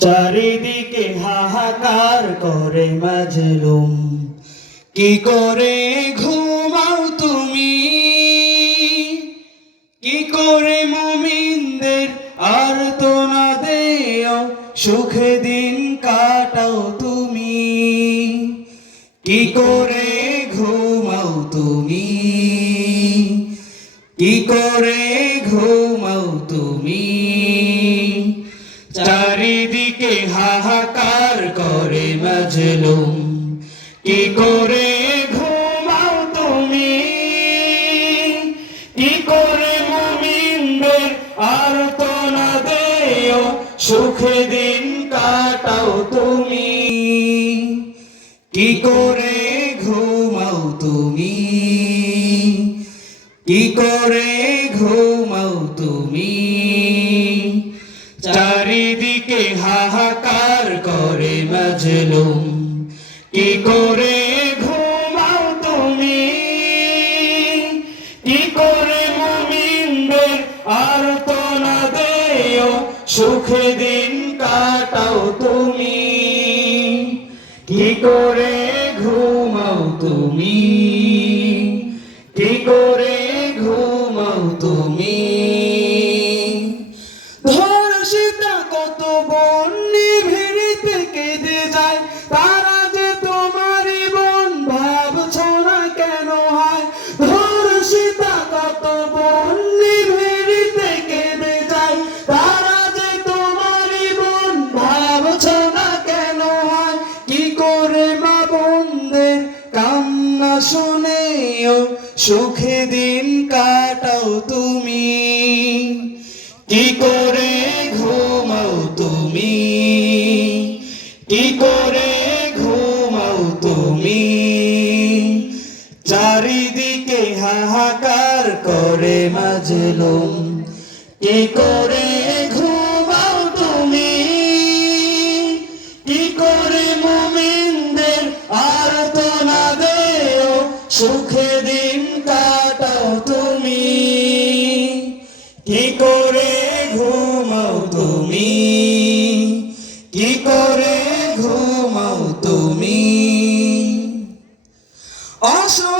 চারিদিকে হাহাকার করে মাজলুম। কি করে ঘুমাও তুমি? কি করে মুমিনদের আর তো না দেও? সুখে দিন কাটাও তুমি। কি করে ঘুমাও তুমি? কি করে ঘুমাও তুমি? হাহাকার করে মাজলুম। কি করে ঘুমাও তুমি? কি করে মুমিনদের আর তো না দেও সুখে দিন কাটাও তুমি। কি করে ঘুমাও তুমি? কি করে ঘুমাও হাহাকার করে মাজলুম। কি করে ঘুমাও তুমি? কি করে মুমিনদের আর তো না দেও সুখে দিন কাটাও তুমি। কি করে ঘুমাও তুমি? সুখে দিন কাটাও তুমি। কি করে ঘুমাও তুমি? কি করে ঘুমাও তুমি? চারিদিকে হাহাকার করে মাজলুম কি করে ঘুমাও তুমি? কি করে মুমিনদের আর তো না দেও? সুখে কি করে ঘুমাও তুমি? কি করে ঘুমাও তুমি? অসহায়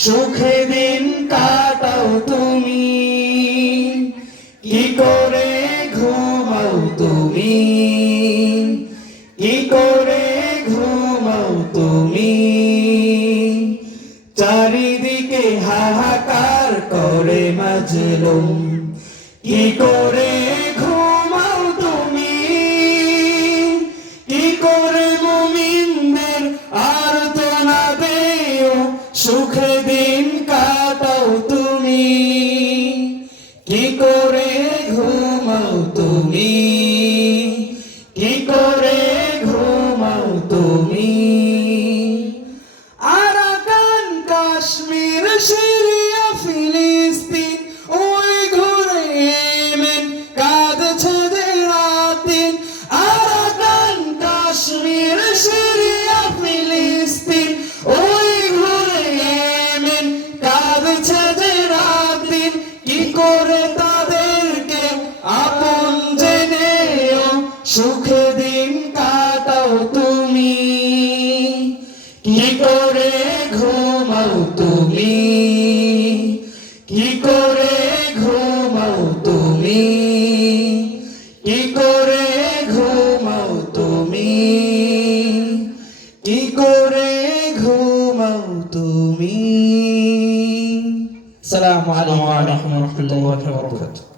সুখে দিন কাটাও তুমি। কি করে ঘুমাও তুমি? কি করে ঘুমাও তুমি? চারিদিকে হাহাকার করে মাজলুম। কি করে করে ঘুমাও তুমি? কি করে ঘুমাও তুমি? আরাকান কাশ্মীর সিরিয়া করে ঘুমাও তুমি। সালামু আলাইকুম। ওয়া রাহমাতুল্লাহি ওয়া বারাকাতুহু